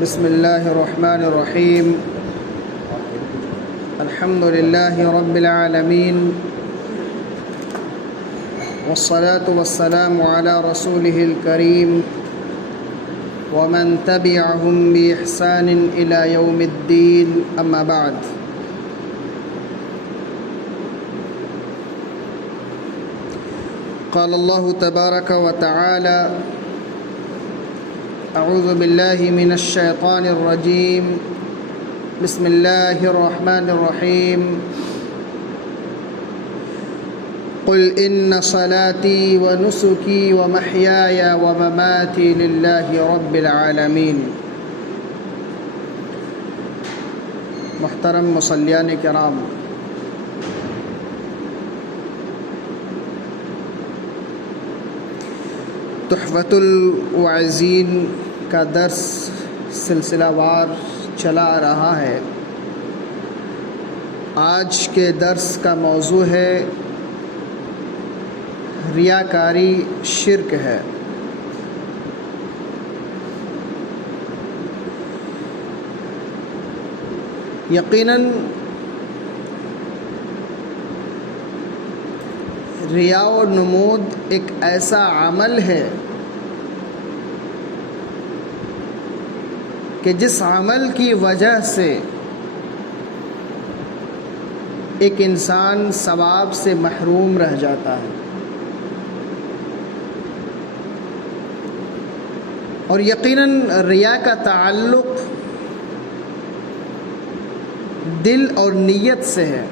بسم الله الرحمن الرحيم. الحمد لله رب العالمين، والصلاة والسلام على رسوله الكريم ومن تبعهم بإحسان إلى يوم الدين. أما بعد، قال الله تبارك وتعالى: أعوذ بالله من الشيطان الرجيم. بسم الله الرحمن الرحيم. قل إن صلاتي ونسكي ومحياي ومماتي لله رب العالمين. محترم مصلیان کرام، تحفۃ الواعظین کا درس سلسلہ وار چلا آ رہا ہے. آج کے درس کا موضوع ہے ریاکاری شرک ہے. یقیناً ریا و نمود ایک ایسا عمل ہے کہ جس عمل کی وجہ سے ایک انسان ثواب سے محروم رہ جاتا ہے. اور یقیناً ریا کا تعلق دل اور نیت سے ہے.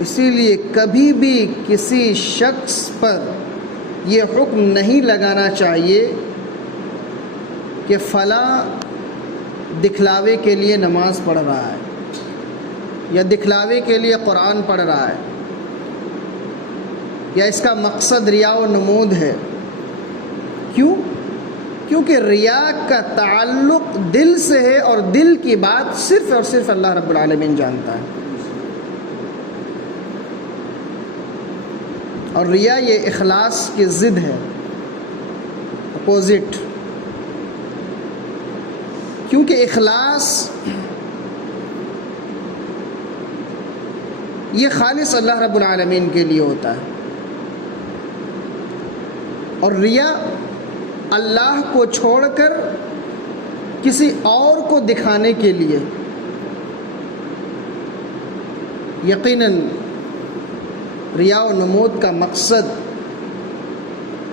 اسی لیے کبھی بھی کسی شخص پر یہ حکم نہیں لگانا چاہیے کہ فلاں دکھلاوے کے لیے نماز پڑھ رہا ہے یا دکھلاوے کے لیے قرآن پڑھ رہا ہے یا اس کا مقصد ریا و نمود ہے. کیونکہ ریا کا تعلق دل سے ہے اور دل کی بات صرف اور صرف اللہ رب العالمین جانتا ہے. اور ریا یہ اخلاص کی ضد ہے، اپوزٹ. کیونکہ اخلاص یہ خالص اللہ رب العالمین کے لیے ہوتا ہے، اور ریا اللہ کو چھوڑ کر کسی اور کو دکھانے کے لیے. یقیناً ریا و نمود کا مقصد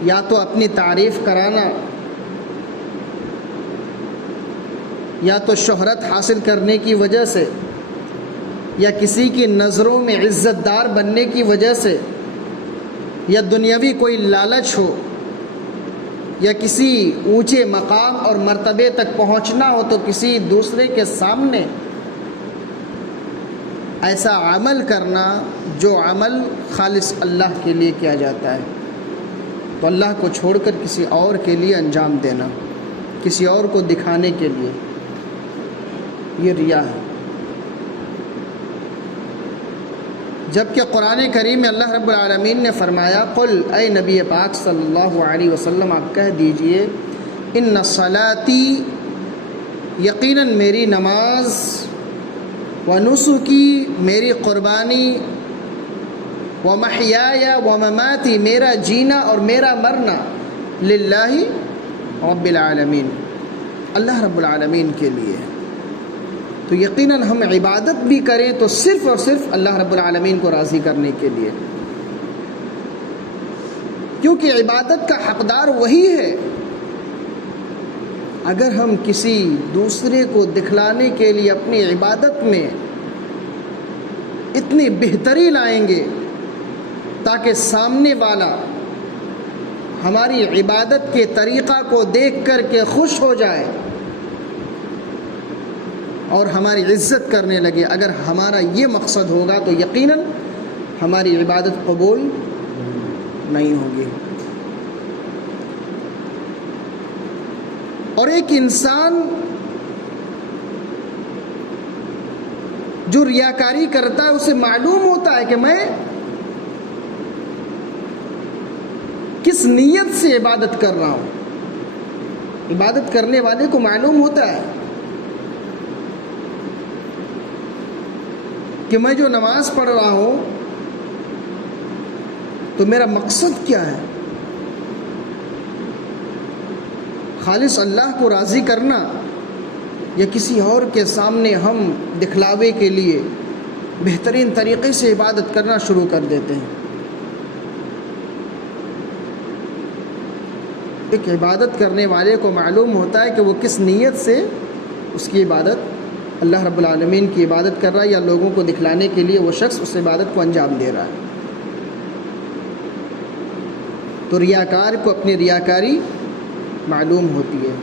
یا تو اپنی تعریف کرانا، یا تو شہرت حاصل کرنے کی وجہ سے، یا کسی کی نظروں میں عزت دار بننے کی وجہ سے، یا دنیاوی کوئی لالچ ہو، یا کسی اونچے مقام اور مرتبے تک پہنچنا ہو تو کسی دوسرے کے سامنے ایسا عمل کرنا جو عمل خالص اللہ کے لیے کیا جاتا ہے، تو اللہ کو چھوڑ کر کسی اور کے لیے انجام دینا، کسی اور کو دکھانے کے لیے، یہ ریا ہے. جبکہ قرآن کریم میں اللہ رب العالمین نے فرمایا: قل، اے نبی پاک صلی اللہ علیہ وسلم آپ کہہ دیجئے، ان صلاتی، یقیناً میری نماز، ونسکی، میری قربانی، ومحیایا ومماتی، میرا جینا اور میرا مرنا، للہ رب العالمین، اللہ رب العالمین کے لیے. تو یقیناً ہم عبادت بھی کریں تو صرف اور صرف اللہ رب العالمین کو راضی کرنے کے لیے، کیونکہ عبادت کا حقدار وہی ہے. اگر ہم کسی دوسرے کو دکھلانے کے لیے اپنی عبادت میں اتنی بہتری لائیں گے تاکہ سامنے والا ہماری عبادت کے طریقہ کو دیکھ کر کے خوش ہو جائے اور ہماری عزت کرنے لگے، اگر ہمارا یہ مقصد ہوگا تو یقیناً ہماری عبادت قبول نہیں ہوگی. اور ایک انسان جو ریاکاری کرتا ہے اسے معلوم ہوتا ہے کہ میں کس نیت سے عبادت کر رہا ہوں۔ عبادت کرنے والے کو معلوم ہوتا ہے کہ میں جو نماز پڑھ رہا ہوں تو میرا مقصد کیا ہے، خالص اللہ کو راضی کرنا یا کسی اور کے سامنے ہم دکھلاوے کے لیے بہترین طریقے سے عبادت کرنا شروع کر دیتے ہیں۔ ایک عبادت کرنے والے کو معلوم ہوتا ہے کہ وہ کس نیت سے اس کی عبادت، اللہ رب العالمین کی عبادت کر رہا ہے یا لوگوں کو دکھلانے کے لیے وہ شخص اس عبادت کو انجام دے رہا ہے۔ تو ریاکار کو اپنی ریاکاری معلوم ہوتی ہے،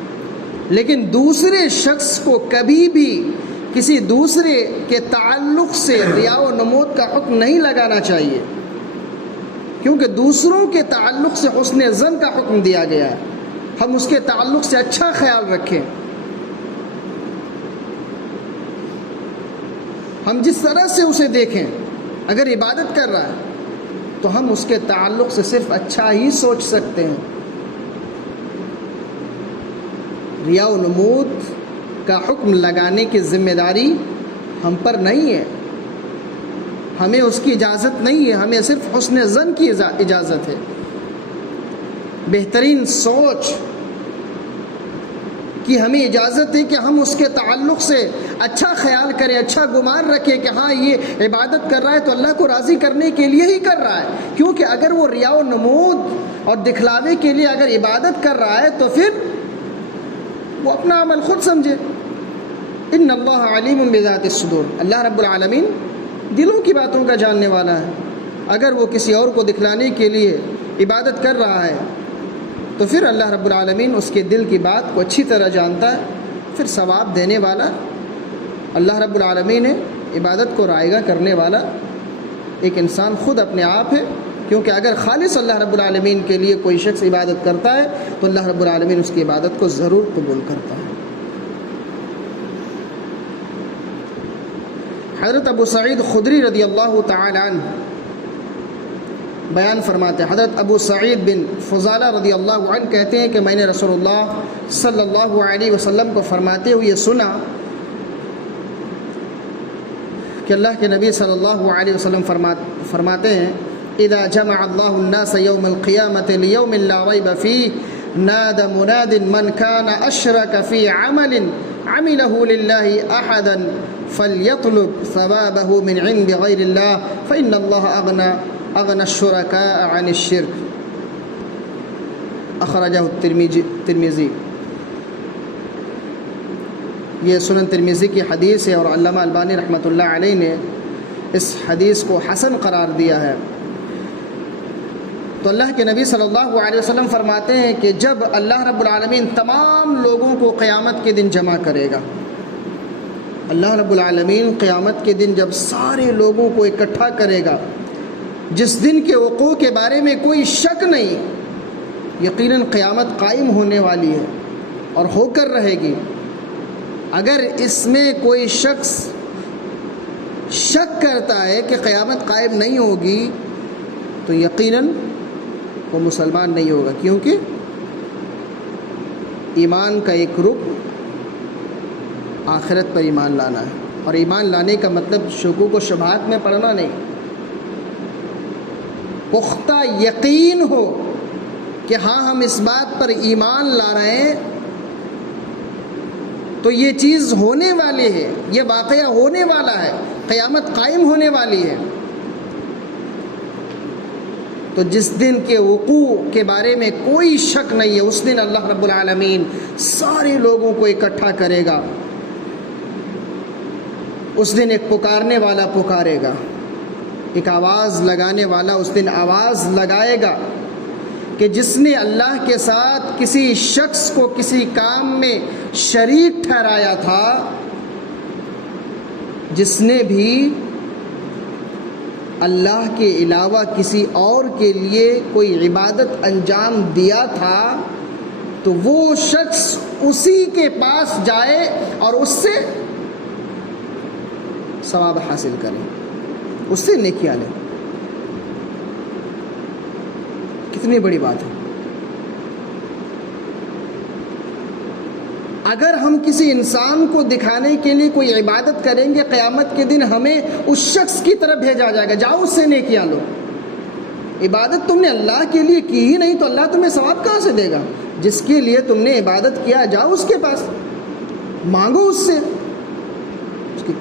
لیکن دوسرے شخص کو کبھی بھی کسی دوسرے کے تعلق سے ریا و نمود کا حکم نہیں لگانا چاہیے، کیونکہ دوسروں کے تعلق سے حسن ظن کا حکم دیا گیا ہے۔ ہم اس کے تعلق سے اچھا خیال رکھیں، ہم جس طرح سے اسے دیکھیں، اگر عبادت کر رہا ہے تو ہم اس کے تعلق سے صرف اچھا ہی سوچ سکتے ہیں۔ ریا و نمود کا حکم لگانے کی ذمہ داری ہم پر نہیں ہے، ہمیں اس کی اجازت نہیں ہے، ہمیں صرف حسن ظن کی اجازت ہے۔ بہترین سوچ کی ہمیں اجازت ہے کہ ہم اس کے تعلق سے اچھا خیال کریں، اچھا گمان رکھیں کہ ہاں یہ عبادت کر رہا ہے تو اللہ کو راضی کرنے کے لیے ہی کر رہا ہے، کیونکہ اگر وہ ریا و نمود اور دکھلاوے کے لیے اگر عبادت کر رہا ہے تو پھر وہ اپنا عمل خود سمجھے۔ ان اللہ علیم بذات الصدور، اللہ رب العالمین دلوں کی باتوں کا جاننے والا ہے۔ اگر وہ کسی اور کو دکھلانے کے لیے عبادت کر رہا ہے تو پھر اللہ رب العالمین اس کے دل کی بات کو اچھی طرح جانتا ہے، پھر ثواب دینے والا اللہ رب العالمین ہے، عبادت کو رائگاں کرنے والا ایک انسان خود اپنے آپ ہے، کیونکہ اگر خالص اللہ رب العالمین کے لیے کوئی شخص عبادت کرتا ہے تو اللہ رب العالمین اس کی عبادت کو ضرور قبول کرتا ہے۔ حضرت ابو سعید خدری رضی اللہ تعالی عنہ بیان فرماتے ہیں، حضرت ابو سعید بن فضالہ رضی اللہ عنہ کہتے ہیں کہ میں نے رسول اللہ صلی اللہ علیہ وسلم کو فرماتے ہوئے سنا کہ اللہ کے نبی صلی اللہ علیہ وسلم فرماتے ہیں اذا جمع اللہ الناس یوم القیامة لیوم لا ریب فیہ نادى مناد من كان اشرك في عمل عمله لله احدا فليطلب ثوابه من عند غير الله فإن الله اغنى الشركاء عن الشرك، اخرجہ ترمذی۔ یہ سنن ترمذی کی حدیث ہے اور علامہ البانی رحمۃ اللہ علیہ نے اس حدیث کو حسن قرار دیا ہے۔ تو اللہ کے نبی صلی اللہ علیہ وسلم فرماتے ہیں کہ جب اللہ رب العالمین تمام لوگوں کو قیامت کے دن جمع کرے گا، اللہ رب العالمین قیامت کے دن جب سارے لوگوں کو اکٹھا کرے گا، جس دن کے وقوع کے بارے میں کوئی شک نہیں، یقیناً قیامت قائم ہونے والی ہے اور ہو کر رہے گی۔ اگر اس میں کوئی شخص شک کرتا ہے کہ قیامت قائم نہیں ہوگی تو یقیناً وہ مسلمان نہیں ہوگا، کیونکہ ایمان کا ایک رکن آخرت پر ایمان لانا ہے، اور ایمان لانے کا مطلب شکوک و شبہات میں پڑنا نہیں، پختہ یقین ہو کہ ہاں ہم اس بات پر ایمان لا رہے ہیں تو یہ چیز ہونے والی ہے، یہ واقعہ ہونے والا ہے، قیامت قائم ہونے والی ہے۔ تو جس دن کے وقوع کے بارے میں کوئی شک نہیں ہے، اس دن اللہ رب العالمین سارے لوگوں کو اکٹھا کرے گا۔ اس دن ایک پکارنے والا پکارے گا، ایک آواز لگانے والا اس دن آواز لگائے گا کہ جس نے اللہ کے ساتھ کسی شخص کو کسی کام میں شریک ٹھہرایا تھا، جس نے بھی اللہ کے علاوہ کسی اور کے لیے کوئی عبادت انجام دیا تھا، تو وہ شخص اسی کے پاس جائے اور اس سے ثواب حاصل کرے، اس سے نیکیاں لے۔ کتنی بڑی بات ہے۔ اگر ہم کسی انسان کو دکھانے کے لیے کوئی عبادت کریں گے، قیامت کے دن ہمیں اس شخص کی طرف بھیجا جائے گا، جاؤ اس سے نیکیاں لو۔ عبادت تم نے اللہ کے لیے کی ہی نہیں تو اللہ تمہیں ثواب کہاں سے دے گا؟ جس کے لیے تم نے عبادت کیا، جاؤ اس کے پاس، مانگو اس سے۔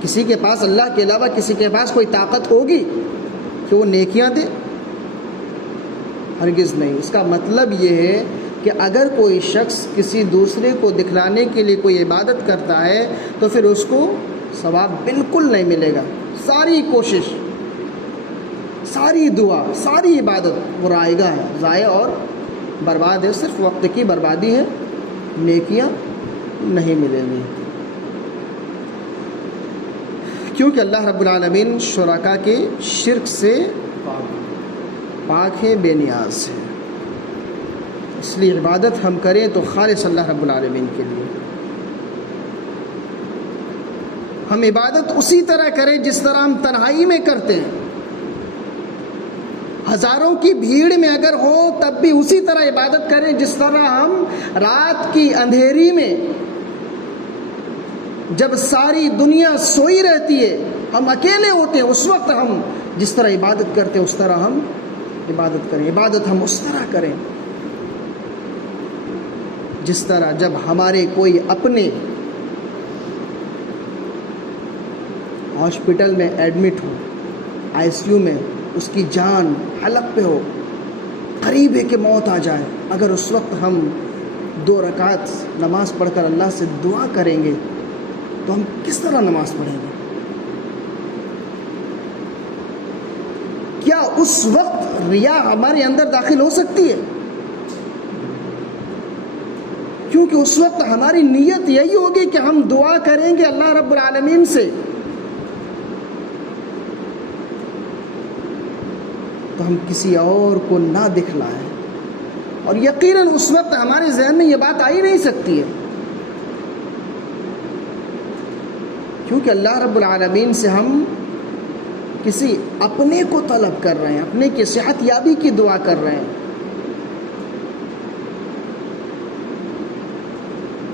کسی کے پاس اللہ کے علاوہ کسی کے پاس کوئی طاقت ہوگی کہ وہ نیکیاں دے؟ ہرگز نہیں۔ اس کا مطلب یہ ہے کہ اگر کوئی شخص کسی دوسرے کو دکھلانے کے لیے کوئی عبادت کرتا ہے تو پھر اس کو ثواب بالکل نہیں ملے گا۔ ساری کوشش، ساری دعا، ساری عبادت وہ رائگاں ہے، ضائع اور برباد ہے، صرف وقت کی بربادی ہے، نیکیاں نہیں ملیں گی۔ کیونکہ اللہ رب العالمین شرکا کے شرک سے پاک ہے، بے نیاز ہے، اس لیے عبادت ہم کریں تو خالص اللہ رب العالمین کے لیے۔ ہم عبادت اسی طرح کریں جس طرح ہم تنہائی میں کرتے ہیں، ہزاروں کی بھیڑ میں اگر ہو تب بھی اسی طرح عبادت کریں جس طرح ہم رات کی اندھیری میں، جب ساری دنیا سوئی رہتی ہے، ہم اکیلے ہوتے ہیں، اس وقت ہم جس طرح عبادت کرتے ہیں اس طرح ہم عبادت کریں۔ عبادت ہم اس طرح کریں جس طرح جب ہمارے کوئی اپنے ہاسپٹل میں admit who, I C you میں، اس کی جان حلق پہ ہو، قریب ہے کہ موت آ جائے، اگر اس وقت ہم 2 رکعت نماز پڑھ کر اللہ سے دعا کریں گے تو ہم کس طرح نماز پڑھیں گے؟ کیا اس وقت ریا ہمارے اندر داخل ہو سکتی ہے؟ کیونکہ اس وقت ہماری نیت یہی ہوگی کہ ہم دعا کریں گے اللہ رب العالمین سے، تو ہم کسی اور کو نہ دکھلائیں، اور یقیناً اس وقت ہمارے ذہن میں یہ بات آ ہی نہیں سکتی ہے، کیونکہ اللہ رب العالمین سے ہم کسی اپنے کو طلب کر رہے ہیں، اپنے کی صحت یابی کی دعا کر رہے ہیں،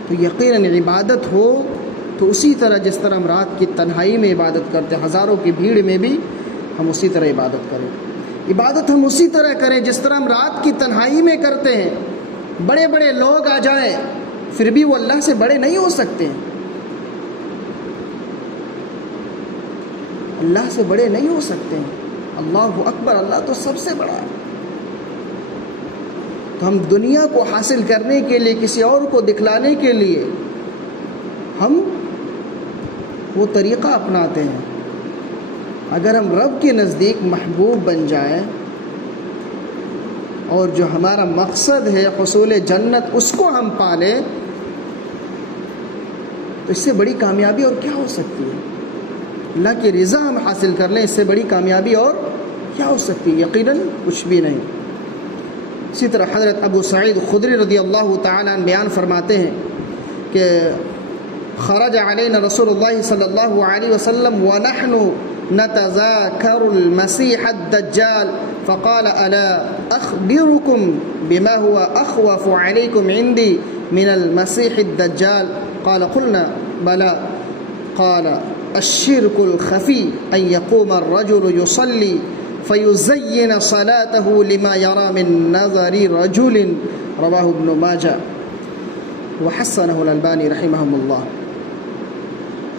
تو یقیناً عبادت ہو تو اسی طرح جس طرح ہم رات کی تنہائی میں عبادت کرتے ہیں، ہزاروں کی بھیڑ میں بھی ہم اسی طرح عبادت کریں۔ عبادت ہم اسی طرح کریں جس طرح ہم رات کی تنہائی میں کرتے ہیں۔ بڑے بڑے لوگ آ جائیں پھر بھی وہ اللہ سے بڑے نہیں ہو سکتے ہیں، اللہ سے بڑے نہیں ہو سکتے ہیں۔ اللہ اکبر، اللہ تو سب سے بڑا ہے۔ تو ہم دنیا کو حاصل کرنے کے لیے، کسی اور کو دکھلانے کے لیے ہم وہ طریقہ اپناتے ہیں۔ اگر ہم رب کے نزدیک محبوب بن جائیں اور جو ہمارا مقصد ہے حصول جنت اس کو ہم پالیں تو اس سے بڑی کامیابی اور کیا ہو سکتی ہے؟ اللہ کی رضا ہم حاصل کر لیں، اس سے بڑی کامیابی اور کیا ہو سکتی ہے؟ یقیناً کچھ بھی نہیں۔ اسی طرح حضرت ابو سعید خدری رضی اللہ تعالیٰ عنہ بیان فرماتے ہیں کہ خرج علینا رسول اللہ صلی اللہ علیہ وسلم ونحن نتذاکر المسیح الدجال فقال الا اخبرکم بما هو اخوف علیکم عندی من المسیح الدجال قال قلنا بلا قال الشرك الخفي أن يقوم الرجل يصلي فيزين صلاته لما يرى من نظر رجل رواه ابن ماجہ وحسنه الألباني رحمهم اللہ۔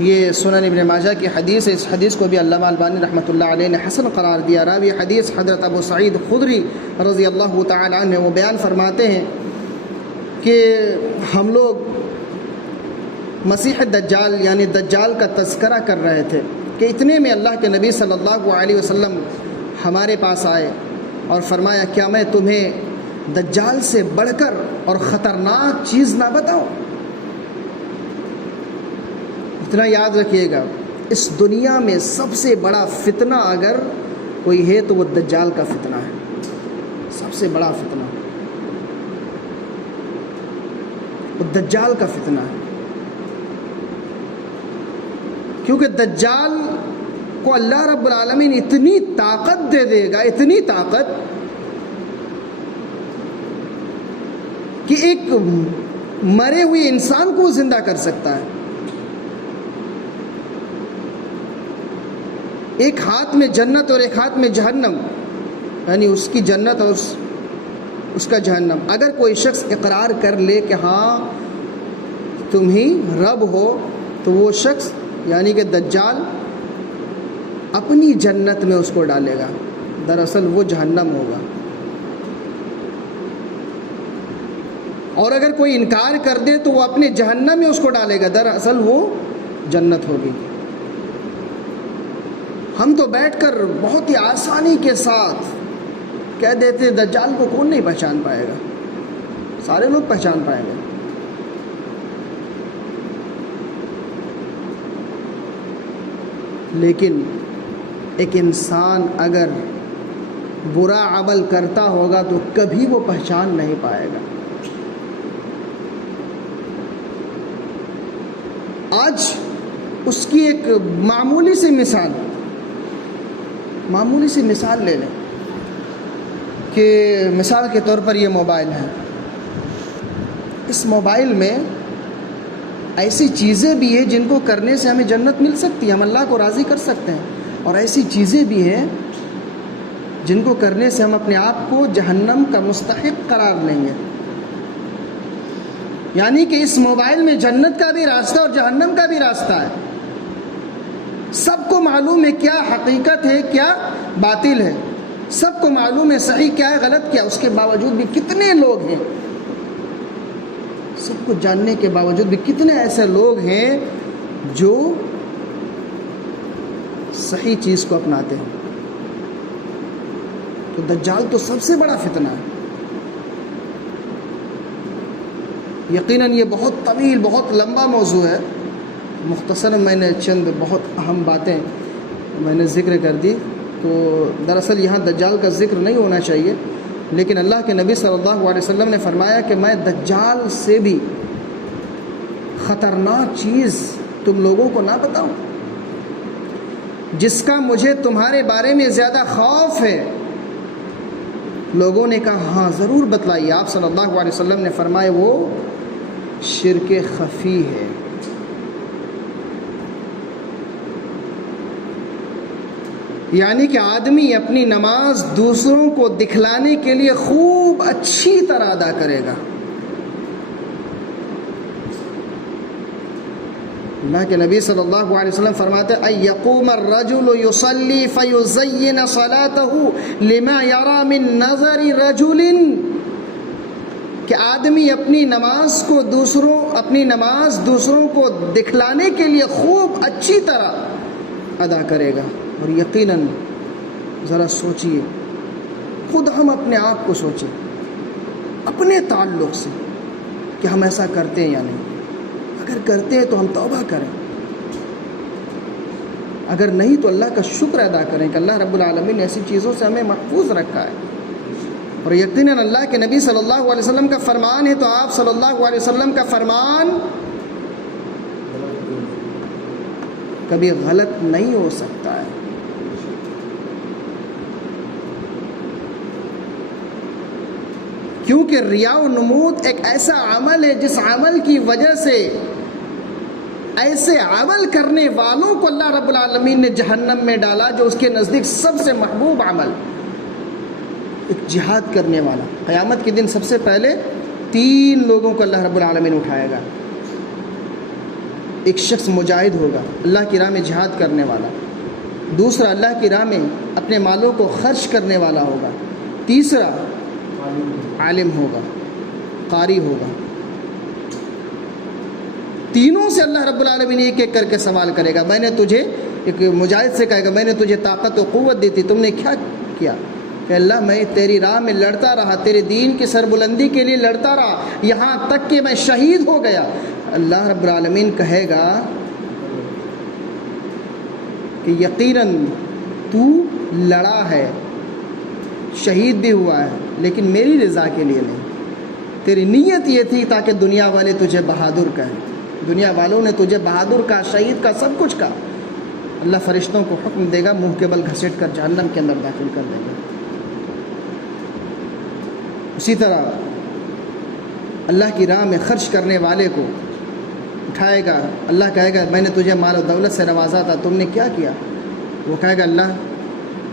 یہ سنن ابن ماجہ کی حدیث ہے، اس حدیث کو بھی علامہ البانی رحمۃ اللہ علیہ نے حسن قرار دیا۔ راوی حدیث حضرت ابو سعید خدری رضی اللہ تعالی عنہ، وہ بیان فرماتے ہیں کہ ہم لوگ مسیح دجال یعنی دجال کا تذکرہ کر رہے تھے کہ اتنے میں اللہ کے نبی صلی اللہ علیہ وسلم ہمارے پاس آئے اور فرمایا کیا میں تمہیں دجال سے بڑھ کر اور خطرناک چیز نہ بتاؤں؟ اتنا یاد رکھیے گا، اس دنیا میں سب سے بڑا فتنہ اگر کوئی ہے تو وہ دجال کا فتنہ ہے، سب سے بڑا فتنہ وہ دجال کا فتنہ ہے، کیونکہ دجال کو اللہ رب العالمین اتنی طاقت دے دے گا، اتنی طاقت کہ ایک مرے ہوئے انسان کو زندہ کر سکتا ہے. ایک ہاتھ میں جنت اور ایک ہاتھ میں جہنم، یعنی اس کی جنت اور اس کا جہنم. اگر کوئی شخص اقرار کر لے کہ ہاں تم ہی رب ہو، تو وہ شخص یعنی کہ دجال اپنی جنت میں اس کو ڈالے گا، دراصل وہ جہنم ہوگا. اور اگر کوئی انکار کر دے تو وہ اپنے جہنم میں اس کو ڈالے گا، دراصل وہ جنت ہوگی. ہم تو بیٹھ کر بہت ہی آسانی کے ساتھ کہہ دیتے دجال کو کون نہیں پہچان پائے گا، سارے لوگ پہچان پائیں گے. لیکن ایک انسان اگر برا عمل کرتا ہوگا تو کبھی وہ پہچان نہیں پائے گا. آج اس کی ایک معمولی سی مثال لے لیں کہ مثال کے طور پر یہ موبائل ہے. اس موبائل میں ایسی چیزیں بھی ہیں جن کو کرنے سے ہمیں جنت مل سکتی ہے، ہم اللہ کو راضی کر سکتے ہیں، اور ایسی چیزیں بھی ہیں جن کو کرنے سے ہم اپنے آپ کو جہنم کا مستحق قرار لیں گے. یعنی کہ اس موبائل میں جنت کا بھی راستہ اور جہنم کا بھی راستہ ہے. سب کو معلوم ہے کیا حقیقت ہے، کیا باطل ہے، سب کو معلوم ہے صحیح کیا ہے، غلط کیا. اس کے باوجود بھی کتنے لوگ ہیں، سب کچھ جاننے کے باوجود بھی کتنے ایسے لوگ ہیں جو صحیح چیز کو اپناتے ہیں. تو دجال تو سب سے بڑا فتنہ ہے. یقیناً یہ بہت طویل، بہت لمبا موضوع ہے. مختصراً میں نے چند بہت اہم باتیں میں نے ذکر کر دی. تو دراصل یہاں دجال کا ذکر نہیں ہونا چاہیے، لیکن اللہ کے نبی صلی اللہ علیہ وسلم نے فرمایا کہ میں دجال سے بھی خطرناک چیز تم لوگوں کو نہ بتاؤں جس کا مجھے تمہارے بارے میں زیادہ خوف ہے. لوگوں نے کہا ہاں ضرور بتلائیے. آپ صلی اللہ علیہ وسلم نے فرمایا وہ شرک خفی ہے. یعنی کہ آدمی اپنی نماز دوسروں کو دکھلانے کے لیے خوب اچھی طرح ادا کرے گا. اللہ کے نبی صلی اللہ علیہ وسلم فرماتے ہیں ان یقوم الرجل یصلی فیزین صلاته لما یرى من نظر رجل، کہ آدمی اپنی نماز دوسروں کو دکھلانے کے لیے خوب اچھی طرح ادا کرے گا. اور یقیناً ذرا سوچئے، خود ہم اپنے آپ کو سوچیں اپنے تعلق سے کہ ہم ایسا کرتے ہیں یا نہیں. اگر کرتے ہیں تو ہم توبہ کریں، اگر نہیں تو اللہ کا شکر ادا کریں کہ اللہ رب العالمین نے ایسی چیزوں سے ہمیں محفوظ رکھا ہے. اور یقیناً اللہ کے نبی صلی اللہ علیہ وسلم کا فرمان ہے، تو آپ صلی اللہ علیہ وسلم کا فرمان کبھی غلط نہیں ہو سکتا ہے. کیونکہ ریا و نمود ایک ایسا عمل ہے جس عمل کی وجہ سے ایسے عمل کرنے والوں کو اللہ رب العالمین نے جہنم میں ڈالا، جو اس کے نزدیک سب سے محبوب عمل. ایک جہاد کرنے والا قیامت کے دن سب سے پہلے 3 لوگوں کو اللہ رب العالمین اٹھائے گا. ایک شخص مجاہد ہوگا، اللہ کی راہ میں جہاد کرنے والا. دوسرا اللہ کی راہ میں اپنے مالوں کو خرچ کرنے والا ہوگا. تیسرا عالم ہوگا، قاری ہوگا. تینوں سے اللہ رب العالمین ایک ایک کر کے سوال کرے گا. میں نے تجھے، ایک مجاہد سے کہے گا میں نے تجھے طاقت و قوت دی تھی، تم نے کیا کیا؟ کہ اللہ میں تیری راہ میں لڑتا رہا، تیرے دین کی سربلندی کے لیے لڑتا رہا، یہاں تک کہ میں شہید ہو گیا. اللہ رب العالمین کہے گا کہ یقیناً تو لڑا ہے، شہید بھی ہوا ہے، لیکن میری رضا کے لیے نہیں. تیری نیت یہ تھی تاکہ دنیا والے تجھے بہادر کہیں. دنیا والوں نے تجھے بہادر کا، شہید کا، سب کچھ کا. اللہ فرشتوں کو حکم دے گا، منہ کے بل گھسیٹ کر جہنم کے اندر داخل کر دے گا. اسی طرح اللہ کی راہ میں خرچ کرنے والے کو اٹھائے گا، اللہ کہے گا میں نے تجھے مال و دولت سے نوازا تھا، تم نے کیا کیا؟ وہ کہے گا اللہ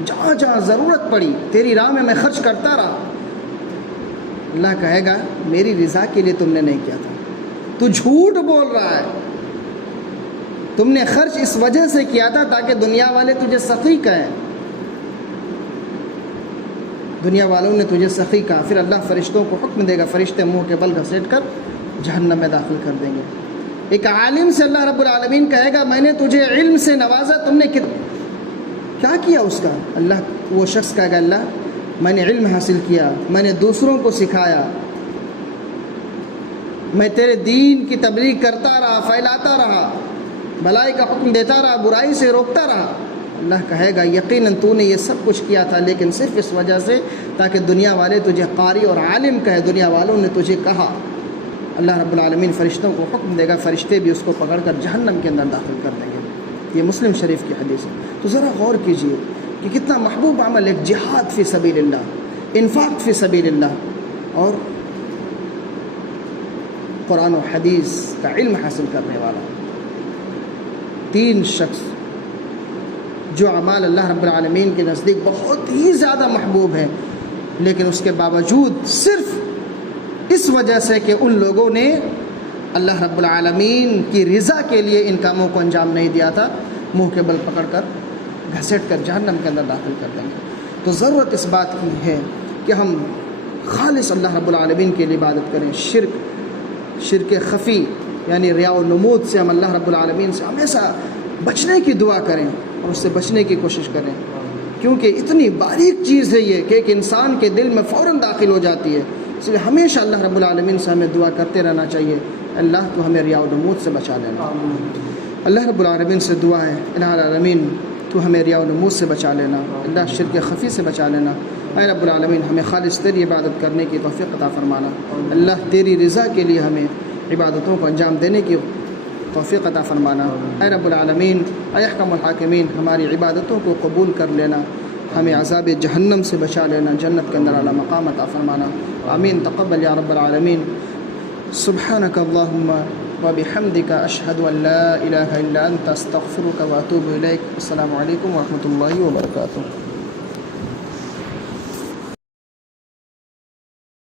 جہاں جہاں ضرورت پڑی تیری راہ میں خرچ کرتا رہا۔ اللہ کہے گا میری رضا کے لیے تم نے نہیں کیا تھا، تو جھوٹ بول رہا ہے، تم نے خرچ اس وجہ سے کیا تھا تاکہ دنیا والے تجھے سخی کہیں، دنیا والوں نے تجھے سخی کہا۔ پھر اللہ فرشتوں کو حکم دے گا، فرشتے منہ کے بل گھسیٹ کر جہنم میں داخل کر دیں گے۔ ایک عالم سے اللہ رب العالمین کہے گا میں نے تجھے علم سے نوازا، تم نے کیا کیا اس کا؟ اللہ وہ شخص کہے گا اللہ میں نے علم حاصل کیا، میں نے دوسروں کو سکھایا، میں تیرے دین کی تبلیغ کرتا رہا، پھیلاتا رہا، بھلائی کا حکم دیتا رہا، برائی سے روکتا رہا۔ اللہ کہے گا یقیناً تو نے یہ سب کچھ کیا تھا لیکن صرف اس وجہ سے تاکہ دنیا والے تجھے قاری اور عالم کہے، دنیا والوں نے تجھے کہا۔ اللہ رب العالمین فرشتوں کو حکم دے گا، فرشتے بھی اس کو پکڑ کر جہنم کے اندر داخل کر دیں گے۔ یہ مسلم شریف کی حدیث ہے۔ تو ذرا غور کیجئے کہ کتنا محبوب عمل، ایک جہاد فی سبیل اللہ، انفاق فی سبیل اللہ، اور قرآن و حدیث کا علم حاصل کرنے والا، تین شخص جو اعمال اللہ رب العالمین کے نزدیک بہت ہی زیادہ محبوب ہیں، لیکن اس کے باوجود صرف اس وجہ سے کہ ان لوگوں نے اللہ رب العالمین کی رضا کے لیے ان کاموں کو انجام نہیں دیا تھا، منہ کے بل پکڑ کر گھسیٹ کر جہنم کے اندر داخل کر دیں گے۔ تو ضرورت اس بات کی ہے کہ ہم خالص اللہ رب العالمین کے لیے عبادت کریں، شرک خفی یعنی ریا و نمود سے ہم اللہ رب العالمین سے ہمیشہ بچنے کی دعا کریں اور اس سے بچنے کی کوشش کریں، کیونکہ اتنی باریک چیز ہے یہ کہ ایک انسان کے دل میں فوراً داخل ہو جاتی ہے۔ اس لیے ہمیشہ اللہ رب العالمین سے ہمیں دعا کرتے رہنا چاہیے، اللہ تو ہمیں ریا و نمود سے بچا لینا۔ اللہ رب العالمین سے دعا ہے الہ العالمین تو ہمیں ریا و نمود سے بچا لینا، اللہ شرک خفی سے بچا لینا۔ اے رب العالمین ہمیں خالص تیری عبادت کرنے کی توفیق عطا فرمانا، اللہ تیری رضا کے لیے ہمیں عبادتوں کو انجام دینے کی توفیق عطا فرمانا۔ اے رب العالمین اے احکم الحاکمین ہماری عبادتوں کو قبول کر لینا، ہمیں عذاب جہنم سے بچا لینا، جنت کے اندر اعلیٰ مقام عطا فرمانا۔ آمین تقبل یا رب العالمین۔ سبحانک اللہم وبحمدک اشہد ان لا الہ الا انت استغفرک واتوب الیک۔ السلام علیکم ورحمۃ اللہ وبرکاتہ۔